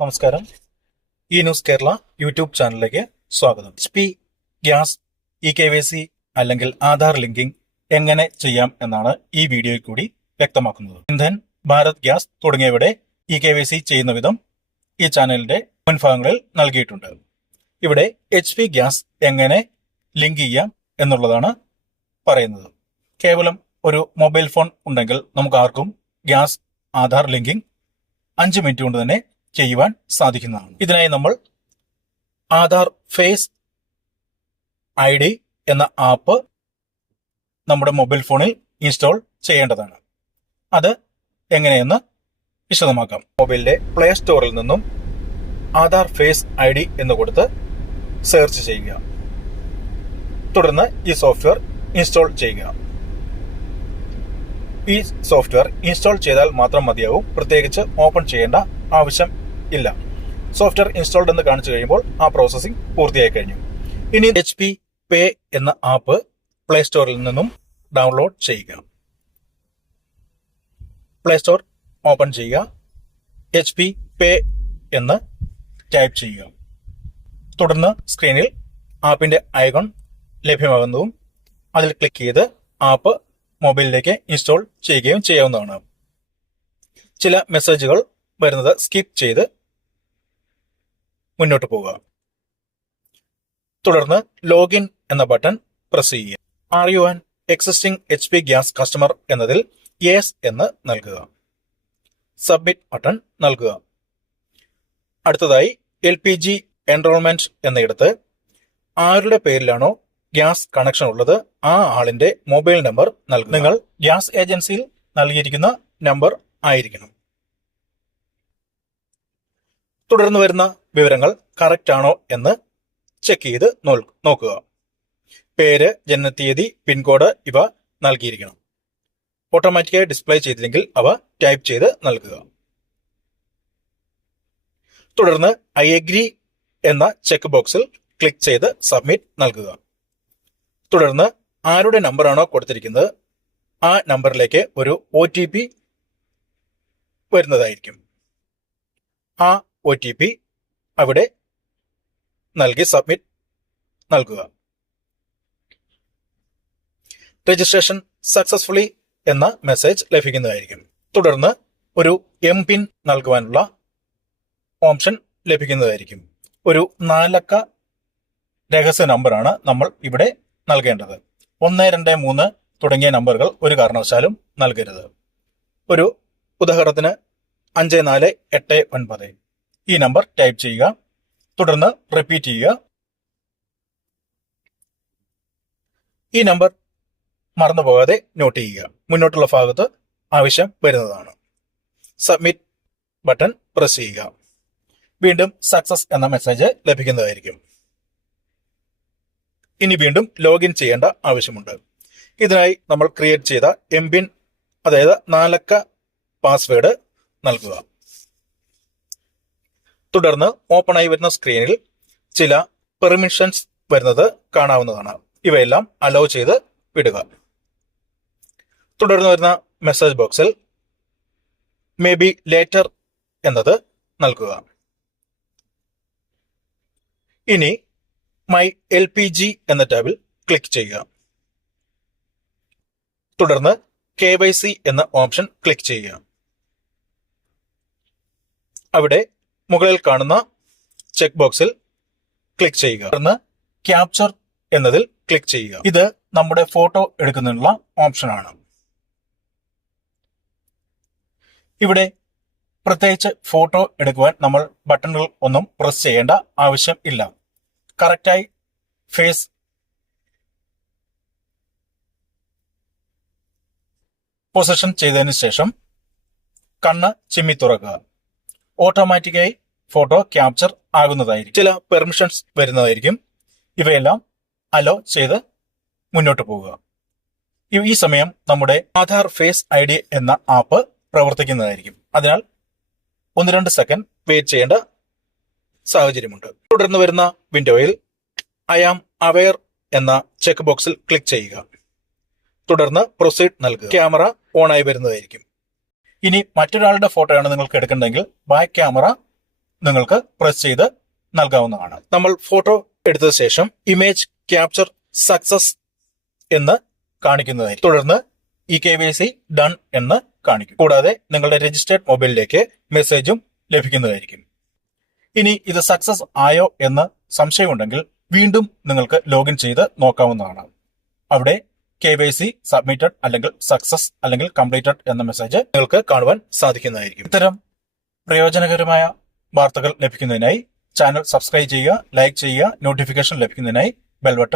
നമസ്കാരം. ഈ news Kerala YouTube ചാനലിലേക്ക് സ്വാഗതം. H P gas E K Y C അല്ലെങ്കിൽ ആധാർ ലിങ്കിംഗ് എങ്ങനെ ചെയ്യാം എന്നാണ് ഈ വീഡിയോയിൽ കൂടി വ്യക്തമാക്കുന്നത്. ഇന്ധൻ ഭാരത് ഗ്യാസ് തുടങ്ങിയവയുടെ ഇ കെ വൈ സി ചെയ്യുന്ന വിധം ഈ ചാനലിന്റെ മുൻഭാഗങ്ങളിൽ നൽകിയിട്ടുണ്ട്. ഇവിടെ എച്ച് പി ഗ്യാസ് എങ്ങനെ ലിങ്ക് ചെയ്യാം എന്നുള്ളതാണ് പറയുന്നത്. കേവലം ഒരു മൊബൈൽ ഫോൺ ഉണ്ടെങ്കിൽ നമുക്ക് ആർക്കും ഗ്യാസ് ആധാർ ലിങ്കിംഗ് അഞ്ച് മിനിറ്റ് കൊണ്ട് തന്നെ ചെയ്യുവാൻ സാധിക്കുന്നതാണ്. ഇതിനായി നമ്മൾ ആധാർ ഫേസ് ഐ ഡി എന്ന ആപ്പ് നമ്മുടെ മൊബൈൽ ഫോണിൽ ഇൻസ്റ്റാൾ ചെയ്യേണ്ടതാണ്. അത് എങ്ങനെയെന്ന് വിശദമാക്കാം. മൊബൈലിലെ പ്ലേ സ്റ്റോറിൽ നിന്നും ആധാർ ഫേസ് ഐ ഡി എന്ന് കൊടുത്ത് സെർച്ച് ചെയ്യുക. തുടർന്ന് ഈ സോഫ്റ്റ്വെയർ ഇൻസ്റ്റാൾ ചെയ്യുക. ഈ സോഫ്റ്റ്വെയർ ഇൻസ്റ്റാൾ ചെയ്താൽ മാത്രം മതിയാവും. പ്രത്യേകിച്ച് ഓപ്പൺ ചെയ്യേണ്ട ആവശ്യം ഇല്ല. സോഫ്റ്റ്വെയർ ഇൻസ്റ്റാൾഡ് എന്ന് കാണിച്ചു കഴിയുമ്പോൾ ആ പ്രോസസ്സിംഗ് പൂർത്തിയായി കഴിഞ്ഞു. ഇനി എച്ച് പി പേ എന്ന ആപ്പ് പ്ലേ സ്റ്റോറിൽ നിന്നും ഡൗൺലോഡ് ചെയ്യുക. പ്ലേ സ്റ്റോർ ഓപ്പൺ ചെയ്യുക. എച്ച് പി പേ എന്ന് ടൈപ്പ് ചെയ്യുക. തുടർന്ന് സ്ക്രീനിൽ ആപ്പിന്റെ ഐക്കൺ ലഭ്യമാകുന്നതും അതിൽ ക്ലിക്ക് ചെയ്ത് ആപ്പ് മൊബൈലിലേക്ക് ഇൻസ്റ്റാൾ ചെയ്യുകയും ചെയ്യാവുന്നതാണ്. ചില മെസ്സേജുകൾ വരുന്നത് സ്കിപ്പ് ചെയ്ത് മുന്നോട്ട് പോവുക. തുടർന്ന് ലോഗിൻ എന്ന ബട്ടൺ പ്രസ് ചെയ്യുക. Are you an existing H P gas customer എന്നതിൽ യെസ് എന്ന് നൽകുക. സബ്മിറ്റ് ബട്ടൺ നൽകുക. അടുത്തതായി എൽ പി ജി എൻറോൾമെന്റ് എന്നിടത്ത് ആരുടെ പേരിലാണോ ഗ്യാസ് കണക്ഷൻ ഉള്ളത് ആ ആളിന്റെ മൊബൈൽ നമ്പർ നൽകുക. നിങ്ങൾ ഗ്യാസ് ഏജൻസിയിൽ നൽകിയിരിക്കുന്ന നമ്പർ ആയിരിക്കണം. തുടർന്ന് വരുന്ന വിവരങ്ങൾ കറക്റ്റ് ആണോ എന്ന് ചെക്ക് ചെയ്ത് നോക്കുക. പേര് ജനനത്തീയതി പിൻകോഡ് ഇവ നൽകിയിരിക്കണം. ഓട്ടോമാറ്റിക്കായി ഡിസ്പ്ലേ ചെയ്തില്ലെങ്കിൽ അവ ടൈപ്പ് ചെയ്ത് നൽകുക. തുടർന്ന് ഐ അഗ്രി എന്ന ചെക്ക് ബോക്സിൽ ക്ലിക്ക് ചെയ്ത് സബ്മിറ്റ് നൽകുക. തുടർന്ന് ആരുടെ നമ്പറാണോ കൊടുത്തിരിക്കുന്നത് ആ നമ്പറിലേക്ക് ഒരു ഒ ടി പി വരുന്നതായിരിക്കും. ആ ഒ ടി പി അവിടെ നൽകി സബ്മിറ്റ് നൽകുക. രജിസ്ട്രേഷൻ സക്സസ്ഫുള്ളി എന്ന മെസ്സേജ് ലഭിക്കുന്നതായിരിക്കും. തുടർന്ന് ഒരു എം പിൻ നൽകുവാനുള്ള ഓപ്ഷൻ ലഭിക്കുന്നതായിരിക്കും. ഒരു നാലക്ക രഹസ്യ നമ്പറാണ് നമ്മൾ ഇവിടെ നൽകേണ്ടത്. ഒന്ന് രണ്ട് മൂന്ന് തുടങ്ങിയ നമ്പറുകൾ ഒരു കാരണവശാലും നൽകരുത്. ഒരു ഉദാഹരണത്തിന് അഞ്ച് നാല് എട്ട് ഒൻപത്. ഈ നമ്പർ ടൈപ്പ് ചെയ്യുക തുടർന്ന് റിപ്പീറ്റ് ചെയ്യുക. ഈ നമ്പർ മറന്നു പോകാതെ നോട്ട് ചെയ്യുക. മുന്നോട്ടുള്ള ഭാഗത്ത് ആവശ്യം വരുന്നതാണ്. സബ്മിറ്റ് ബട്ടൺ പ്രസ് ചെയ്യുക. വീണ്ടും സക്സസ് എന്ന മെസ്സേജ് ലഭിക്കുന്നതായിരിക്കും. ഇനി വീണ്ടും ലോഗിൻ ചെയ്യേണ്ട ആവശ്യമുണ്ട്. ഇതിനായി നമ്മൾ ക്രിയേറ്റ് ചെയ്ത എം പിൻ അതായത് നാലക്ക പാസ്വേഡ് നൽകുക. തുടർന്ന് ഓപ്പൺ ആയി വരുന്ന സ്ക്രീനിൽ ചില പെർമിഷൻസ് വരുന്നത് കാണാവുന്നതാണ്. ഇവയെല്ലാം അലോ ചെയ്ത് വിടുക. തുടർന്ന് വരുന്ന മെസ്സേജ് ബോക്സിൽ മേ ബി ലേറ്റർ എന്നത് നൽകുക. ഇനി മൈ എൽ പി ജി എന്ന ടാബിൽ ക്ലിക്ക് ചെയ്യുക. തുടർന്ന് കെ വൈ സി എന്ന ഓപ്ഷൻ ക്ലിക്ക് ചെയ്യുക. അവിടെ മുകളിൽ കാണുന്ന ചെക്ക് ബോക്സിൽ ക്ലിക്ക് ചെയ്യുക. തുടർന്ന് ക്യാപ്ചർ എന്നതിൽ ക്ലിക്ക് ചെയ്യുക. ഇത് നമ്മുടെ ഫോട്ടോ എടുക്കുന്നതിനുള്ള ഓപ്ഷനാണ് ഇവിടെ പ്രത്യേകിച്ച് ഫോട്ടോ എടുക്കുവാൻ നമ്മൾ ബട്ടണുകൾ ഒന്നും പ്രസ് ചെയ്യേണ്ട ആവശ്യം ഇല്ല. കറക്റ്റായി ഫേസ് പൊസിഷൻ ചെയ്തതിനു ശേഷം കണ്ണ് ചിമ്മി തുറക്കുക ഓട്ടോമാറ്റിക്കായി ഫോട്ടോ ക്യാപ്ചർ ആകുന്നതായിരിക്കും. ചില പെർമിഷൻസ് വരുന്നതായിരിക്കും. ഇവയെല്ലാം അലോ ചെയ്ത് മുന്നോട്ട് പോവുക. ഈ- സമയം നമ്മുടെ ആധാർ ഫേസ് ഐ ഡി എന്ന ആപ്പ് പ്രവർത്തിക്കുന്നതായിരിക്കും. അതിനാൽ ഒന്ന് രണ്ട് സെക്കൻഡ് വെയിറ്റ് ചെയ്യേണ്ട സാഹചര്യമുണ്ട്. തുടർന്ന് വരുന്ന വിൻഡോയിൽ ഐ ആം അവെയർ എന്ന ചെക്ക് ബോക്സിൽ ക്ലിക്ക് ചെയ്യുക. തുടർന്ന് പ്രൊസീഡ് നൽകുക. ക്യാമറ ഓൺ ആയി വരുന്നതായിരിക്കും. ഇനി മറ്റൊരാളുടെ ഫോട്ടോയാണ് നിങ്ങൾക്ക് എടുക്കേണ്ടതെങ്കിൽ ബാക്ക് ക്യാമറ നിങ്ങൾക്ക് പ്രസ് ചെയ്ത് നൽകാവുന്നതാണ്. നമ്മൾ ഫോട്ടോ എടുത്ത ശേഷം ഇമേജ് ക്യാപ്ചർ സക്സസ് എന്ന് കാണിക്കുന്നതായി തുടർന്ന് E K Y C done എന്ന് കാണിക്കും. കൂടാതെ നിങ്ങളുടെ രജിസ്റ്റേർഡ് മൊബൈലിലേക്ക് മെസ്സേജും ലഭിക്കുന്നതായിരിക്കും. ഇനി ഇത് സക്സസ് ആയോ എന്ന് സംശയമുണ്ടെങ്കിൽ വീണ്ടും നിങ്ങൾക്ക് ലോഗിൻ ചെയ്ത് നോക്കാവുന്നതാണ്. അവിടെ കെ വൈ സി സബ്മിറ്റഡ് അല്ലെങ്കിൽ സക്സസ് അല്ലെങ്കിൽ കംപ്ലീറ്റഡ് എന്ന മെസ്സേജ് നിങ്ങൾക്ക് കാണുവാൻ സാധിക്കുന്നതായിരിക്കും. ഇത്തരം പ്രയോജനകരമായ വാർത്തകൾ ലഭിക്കുന്നതിനായി ചാനൽ സബ്സ്ക്രൈബ് ചെയ്യുക ലൈക്ക് ചെയ്യുക നോട്ടിഫിക്കേഷൻ ലഭിക്കുന്നതിനായി ബെൽ ബട്ടൺ